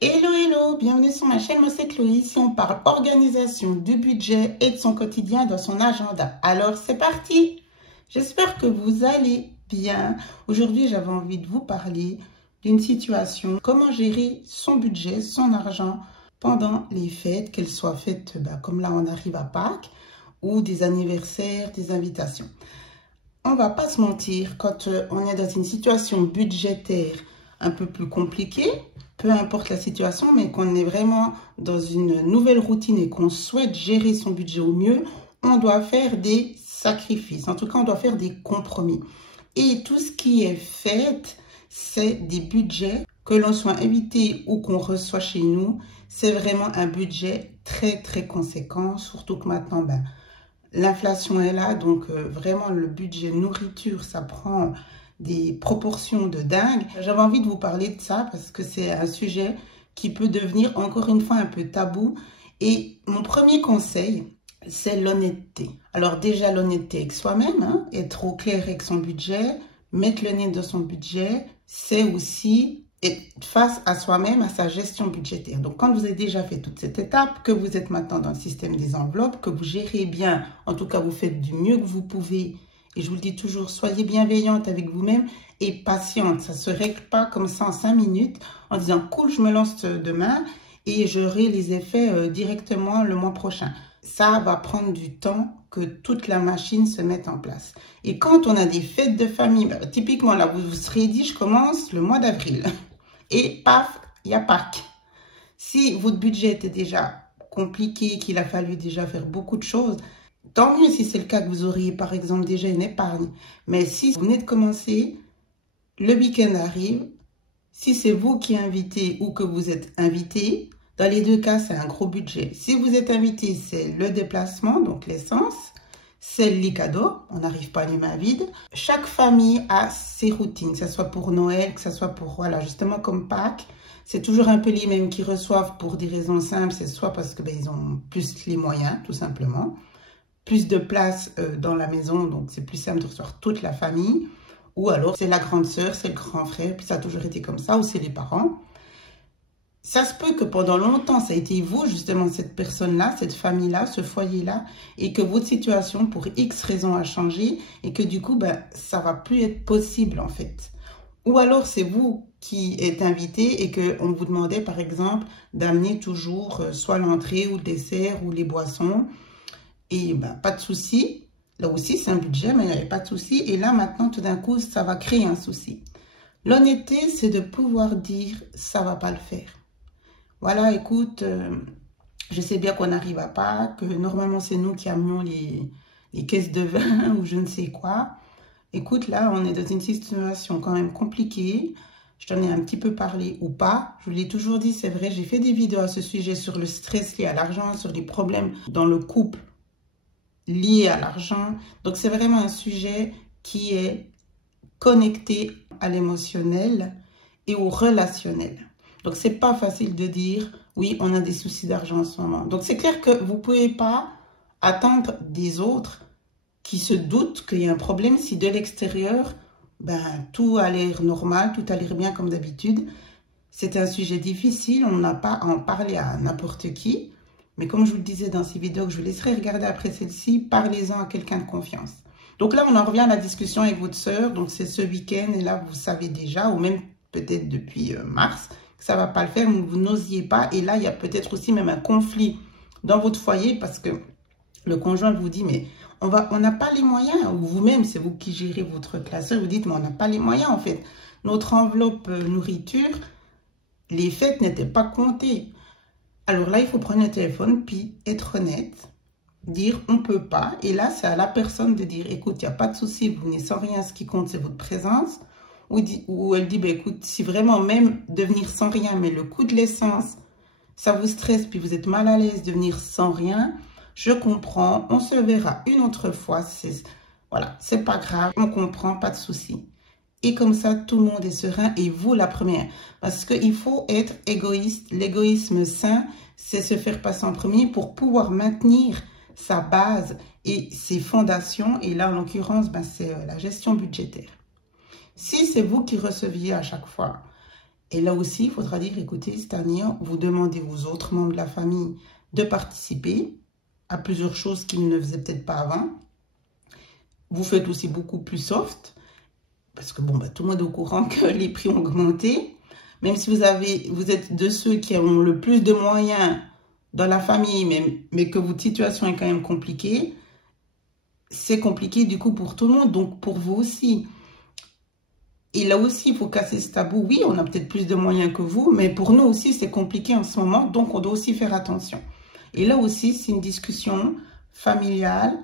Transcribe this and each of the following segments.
Hello, hello, bienvenue sur ma chaîne, moi c'est Chloé. Ici on parle organisation du budget et de son quotidien dans son agenda. Alors c'est parti. J'espère que vous allez bien. Aujourd'hui j'avais envie de vous parler d'une situation, comment gérer son budget, son argent pendant les fêtes, qu'elles soient fêtes comme là on arrive à Pâques ou des anniversaires, des invitations. On va pas se mentir, quand on est dans une situation budgétaire un peu plus compliquée, peu importe la situation, mais qu'on est vraiment dans une nouvelle routine et qu'on souhaite gérer son budget au mieux, on doit faire des sacrifices. En tout cas, on doit faire des compromis. Et tout ce qui est fait, c'est des budgets, que l'on soit invité ou qu'on reçoit chez nous, c'est vraiment un budget très, très conséquent, surtout que maintenant, l'inflation est là, donc vraiment le budget nourriture, ça prend des proportions de dingue. J'avais envie de vous parler de ça parce que c'est un sujet qui peut devenir encore une fois un peu tabou. Et mon premier conseil, c'est l'honnêteté. Alors déjà l'honnêteté avec soi-même, hein, être au clair avec son budget, mettre le nez dans son budget, c'est aussi être face à soi-même, à sa gestion budgétaire. Donc quand vous avez déjà fait toute cette étape, que vous êtes maintenant dans le système des enveloppes, que vous gérez bien, en tout cas vous faites du mieux que vous pouvez. Et je vous le dis toujours, soyez bienveillante avec vous-même et patiente. Ça ne se règle pas comme ça en 5 minutes en disant « cool, je me lance demain et j'aurai les effets directement le mois prochain ». Ça va prendre du temps que toute la machine se mette en place. Et quand on a des fêtes de famille, typiquement là, vous serez dit « je commence le mois d'avril ». Et paf, il y a Pâques. Si votre budget était déjà compliqué, qu'il a fallu déjà faire beaucoup de choses, tant mieux si c'est le cas que vous auriez par exemple déjà une épargne. Mais si vous venez de commencer, le week-end arrive, si c'est vous qui invitez ou que vous êtes invité, dans les deux cas, c'est un gros budget. Si vous êtes invité, c'est le déplacement, donc l'essence, c'est les cadeaux, on n'arrive pas les mains vides. Chaque famille a ses routines, que ce soit pour Noël, que ce soit pour, voilà, justement comme Pâques. C'est toujours un peu les mêmes qui reçoivent pour des raisons simples, c'est soit parce que ils ont plus les moyens, tout simplement. Plus de place dans la maison, donc c'est plus simple de recevoir toute la famille. Ou alors c'est la grande sœur, c'est le grand frère, puis ça a toujours été comme ça, ou c'est les parents. Ça se peut que pendant longtemps, ça a été vous, justement, cette personne-là, cette famille-là, ce foyer-là, et que votre situation, pour X raisons, a changé, et que du coup, ça va plus être possible, en fait. Ou alors, c'est vous qui êtes invité et qu'on vous demandait, par exemple, d'amener toujours soit l'entrée ou le dessert ou les boissons. Et pas de souci. Là aussi, c'est un budget, mais il n'y avait pas de souci. Et là, maintenant, tout d'un coup, ça va créer un souci. L'honnêteté, c'est de pouvoir dire, ça ne va pas le faire. Voilà, écoute, je sais bien qu'on n'arrive à pas, que normalement, c'est nous qui amenons les caisses de vin ou je ne sais quoi. Écoute, là, on est dans une situation quand même compliquée. Je t'en ai un petit peu parlé ou pas. Je vous l'ai toujours dit, c'est vrai, j'ai fait des vidéos à ce sujet sur le stress lié à l'argent, sur les problèmes dans le couple liés à l'argent. Donc, c'est vraiment un sujet qui est connecté à l'émotionnel et au relationnel. Donc, c'est pas facile de dire, oui, on a des soucis d'argent en ce moment. Donc, c'est clair que vous pouvez pas attendre des autres qui se doutent qu'il y a un problème si de l'extérieur, tout a l'air normal, tout a l'air bien comme d'habitude. C'est un sujet difficile, on n'a pas à en parler à n'importe qui. Mais comme je vous le disais dans ces vidéos que je vous laisserai regarder après celle-ci, parlez-en à quelqu'un de confiance. Donc là, on en revient à la discussion avec votre sœur. Donc c'est ce week-end et là, vous savez déjà, ou même peut-être depuis mars, que ça ne va pas le faire, mais vous n'osiez pas. Et là, il y a peut-être aussi même un conflit dans votre foyer parce que le conjoint vous dit, mais on n'a pas les moyens. Ou vous-même, c'est vous qui gérez votre classeur, vous dites, mais on n'a pas les moyens en fait. Notre enveloppe nourriture, les fêtes n'étaient pas comptées. Alors là, il faut prendre le téléphone, puis être honnête, dire on ne peut pas. Et là, c'est à la personne de dire, écoute, il n'y a pas de souci, vous venez sans rien, ce qui compte, c'est votre présence. Ou elle dit, écoute, si vraiment même de venir sans rien, mais le coût de l'essence, ça vous stresse, puis vous êtes mal à l'aise de venir sans rien, je comprends, on se verra une autre fois. Voilà, c'est pas grave, on comprend, pas de souci. Et comme ça, tout le monde est serein et vous la première. Parce qu'il faut être égoïste. L'égoïsme sain, c'est se faire passer en premier pour pouvoir maintenir sa base et ses fondations. Et là, en l'occurrence, c'est la gestion budgétaire. Si c'est vous qui receviez à chaque fois Et là aussi, il faudra dire, écoutez, cette année, vous demandez aux autres membres de la famille de participer à plusieurs choses qu'ils ne faisaient peut-être pas avant. Vous faites aussi beaucoup plus soft, parce que bon, tout le monde est au courant que les prix ont augmenté. Même si vous êtes de ceux qui ont le plus de moyens dans la famille, mais que votre situation est quand même compliquée, c'est compliqué du coup pour tout le monde, donc pour vous aussi. Et là aussi, il faut casser ce tabou. Oui, on a peut-être plus de moyens que vous, mais pour nous aussi, c'est compliqué en ce moment, donc on doit aussi faire attention. Et là aussi, c'est une discussion familiale.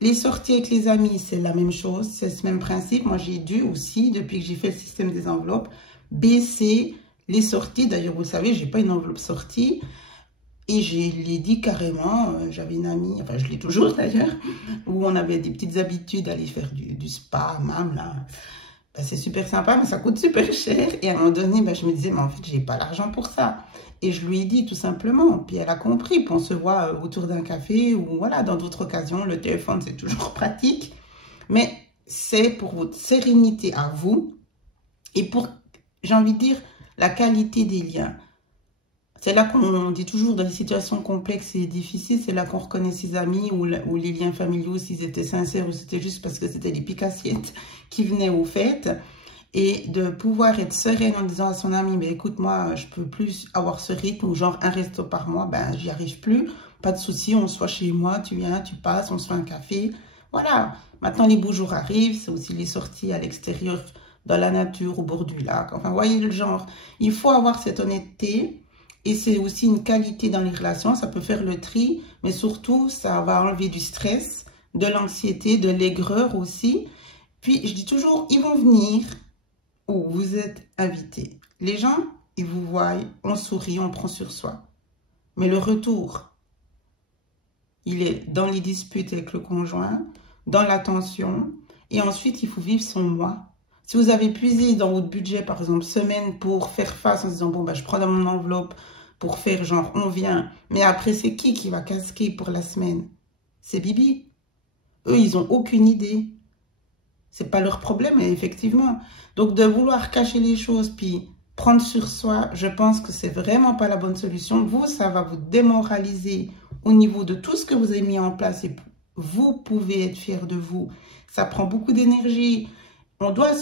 Les sorties avec les amis, c'est la même chose, c'est ce même principe. Moi, j'ai dû aussi, depuis que j'ai fait le système des enveloppes, baisser les sorties. D'ailleurs, vous savez, je n'ai pas une enveloppe sortie. Et je l'ai dit carrément, j'avais une amie, enfin je l'ai toujours d'ailleurs, où on avait des petites habitudes d'aller faire du spa, même là. Ben, c'est super sympa, mais ça coûte super cher. Et à un moment donné, ben, je me disais, mais en fait, j'ai pas l'argent pour ça. Et je lui ai dit tout simplement, puis elle a compris, puis on se voit autour d'un café ou voilà, dans d'autres occasions, le téléphone c'est toujours pratique. Mais c'est pour votre sérénité à vous et pour, j'ai envie de dire, la qualité des liens. C'est là qu'on dit toujours dans les situations complexes et difficiles, c'est là qu'on reconnaît ses amis ou les liens familiaux, s'ils étaient sincères ou c'était juste parce que c'était les piques-assiettes qui venaient aux fêtes. Et de pouvoir être sereine en disant à son ami, mais écoute, moi, je peux plus avoir ce rythme ou genre un resto par mois, ben j'y arrive plus. Pas de souci, on se voit chez moi, tu viens, tu passes, on se fait un café. Voilà, maintenant les beaux jours arrivent, c'est aussi les sorties à l'extérieur, dans la nature, au bord du lac. Enfin, voyez le genre. Il faut avoir cette honnêteté. Et c'est aussi une qualité dans les relations, ça peut faire le tri, mais surtout, ça va enlever du stress, de l'anxiété, de l'aigreur aussi. Puis, je dis toujours, ils vont venir où vous êtes invité. Les gens, ils vous voient, on sourit, on prend sur soi. Mais le retour, il est dans les disputes avec le conjoint, dans la tension, et ensuite, il faut vivre son mois. Si vous avez puisé dans votre budget, par exemple, semaine pour faire face en se disant, bon, ben, je prends dans mon enveloppe, pour faire genre on vient, mais après c'est qui va casquer pour la semaine? C'est Bibi. Eux, ils n'ont aucune idée. C'est pas leur problème, mais effectivement. Donc de vouloir cacher les choses puis prendre sur soi, je pense que c'est vraiment pas la bonne solution. Vous, ça va vous démoraliser au niveau de tout ce que vous avez mis en place et vous pouvez être fier de vous. Ça prend beaucoup d'énergie. On doit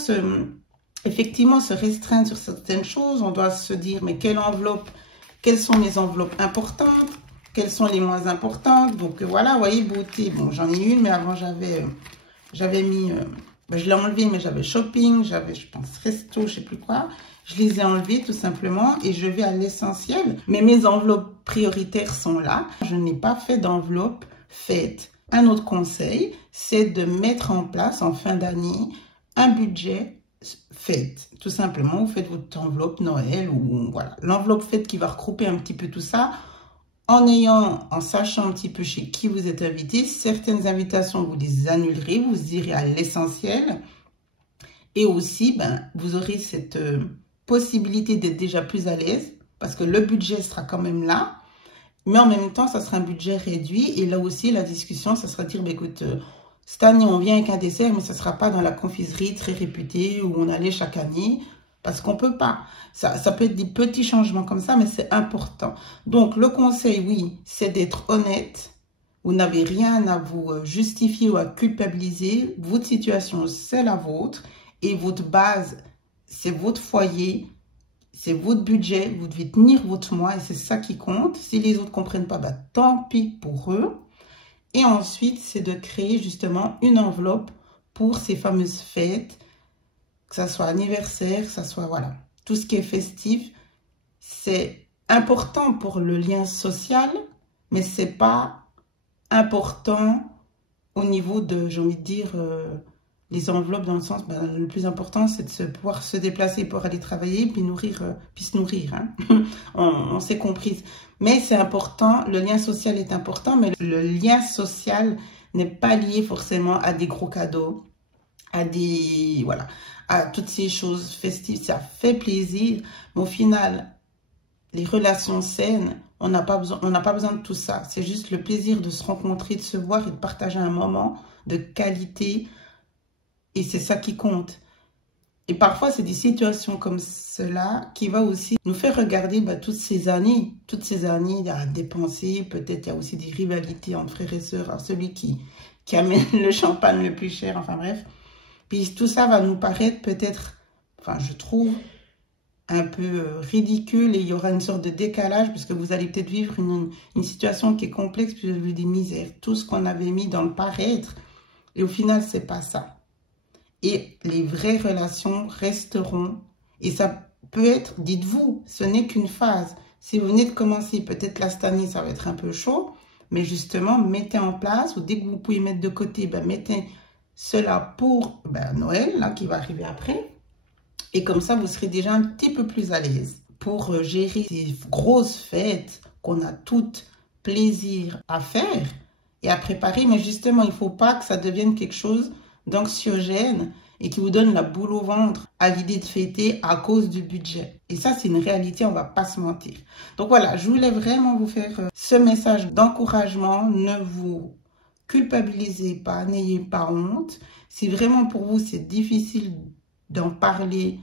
effectivement se restreindre sur certaines choses. On doit se dire, mais quelle enveloppe? Quelles sont mes enveloppes importantes? Quelles sont les moins importantes? Donc voilà, vous voyez, beauté. Bon, j'en ai une, mais avant j'avais mis, ben, je l'ai enlevé, mais j'avais shopping, j'avais, je pense, resto, je sais plus quoi. Je les ai enlevés tout simplement et je vais à l'essentiel. Mais mes enveloppes prioritaires sont là. Je n'ai pas fait d'enveloppe faite. Un autre conseil, c'est de mettre en place en fin d'année un budget faites. Tout simplement, vous faites votre enveloppe Noël ou voilà, l'enveloppe faite qui va regrouper un petit peu tout ça en sachant un petit peu chez qui vous êtes invité. Certaines invitations, vous les annulerez, vous irez à l'essentiel et aussi, ben, vous aurez cette possibilité d'être déjà plus à l'aise parce que le budget sera quand même là, mais en même temps, ça sera un budget réduit et là aussi, la discussion, ça sera dire, ben, écoute, cette année, on vient avec un dessert, mais ça ne sera pas dans la confiserie très réputée où on allait chaque année, parce qu'on ne peut pas. Ça peut être des petits changements comme ça, mais c'est important. Donc, le conseil, oui, c'est d'être honnête. Vous n'avez rien à vous justifier ou à culpabiliser. Votre situation, c'est la vôtre. Et votre base, c'est votre foyer, c'est votre budget. Vous devez tenir votre mois et c'est ça qui compte. Si les autres ne comprennent pas, bah, tant pis pour eux. Et ensuite, c'est de créer justement une enveloppe pour ces fameuses fêtes, que ça soit anniversaire, que ça soit, voilà, tout ce qui est festif. C'est important pour le lien social, mais c'est pas important au niveau de, j'ai envie de dire, les enveloppes dans le sens, ben, le plus important, c'est de pouvoir se déplacer pour aller travailler, puis se nourrir. Hein. on s'est comprise. Mais c'est important, le lien social est important, mais le lien social n'est pas lié forcément à des gros cadeaux, voilà, à toutes ces choses festives. Ça fait plaisir, mais au final, les relations saines, on n'a pas besoin de tout ça. C'est juste le plaisir de se rencontrer, de se voir et de partager un moment de qualité. Et c'est ça qui compte. Et parfois, c'est des situations comme cela qui va aussi nous faire regarder toutes ces années à dépenser. Peut-être il y a aussi des rivalités entre frères et sœurs, à celui qui amène le champagne le plus cher, enfin bref. Puis tout ça va nous paraître peut-être, enfin je trouve, un peu ridicule, et il y aura une sorte de décalage parce que vous allez peut-être vivre une situation qui est complexe, puis vous avez des misères, tout ce qu'on avait mis dans le paraître, et au final, c'est pas ça. Et les vraies relations resteront. Et ça peut être, dites-vous, ce n'est qu'une phase. Si vous venez de commencer, peut-être là cette année, ça va être un peu chaud. Mais justement, mettez en place, ou dès que vous pouvez mettre de côté, mettez cela pour Noël, là, qui va arriver après. Et comme ça, vous serez déjà un petit peu plus à l'aise pour gérer ces grosses fêtes qu'on a toutes plaisir à faire et à préparer. Mais justement, il ne faut pas que ça devienne quelque chose d'anxiogène et qui vous donne la boule au ventre à l'idée de fêter à cause du budget. Et ça, c'est une réalité, on ne va pas se mentir. Donc voilà, je voulais vraiment vous faire ce message d'encouragement. Ne vous culpabilisez pas, n'ayez pas honte. Si vraiment pour vous, c'est difficile d'en parler,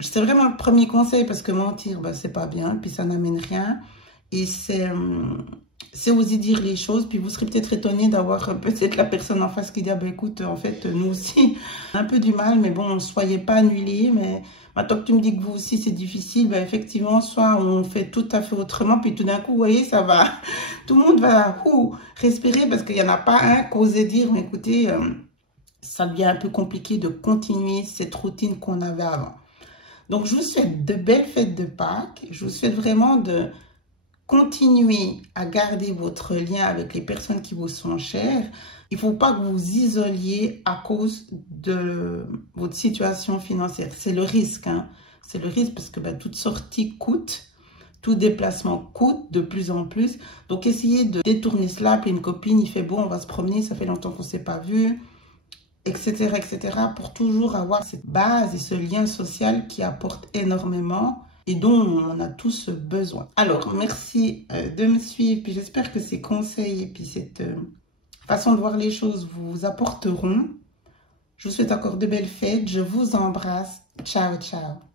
c'est vraiment le premier conseil, parce que mentir, c'est pas bien, puis ça n'amène rien. Et c'est oser dire les choses, puis vous serez peut-être étonné d'avoir peut-être la personne en face qui dit écoute, en fait, nous aussi, on a un peu du mal, mais bon, soyez pas annulés. Mais maintenant que tu me dis que vous aussi, c'est difficile, effectivement, soit on fait tout à fait autrement, puis tout d'un coup, vous voyez, ça va, tout le monde va respirer, parce qu'il n'y en a pas un qui osait dire, mais écoutez, ça devient un peu compliqué de continuer cette routine qu'on avait avant. Donc, je vous souhaite de belles fêtes de Pâques. Je vous souhaite vraiment de continuer à garder votre lien avec les personnes qui vous sont chères. Il ne faut pas que vous vous isoliez à cause de votre situation financière. C'est le risque, hein. C'est le risque parce que toute sortie coûte, tout déplacement coûte de plus en plus. Donc, essayez de détourner cela. Puis une copine, il fait bon, on va se promener, ça fait longtemps qu'on ne s'est pas vu, etc., etc., pour toujours avoir cette base et ce lien social qui apporte énormément et dont on a tous besoin. Alors, merci de me suivre, puis j'espère que ces conseils et puis cette façon de voir les choses vous apporteront. Je vous souhaite encore de belles fêtes, je vous embrasse, ciao, ciao.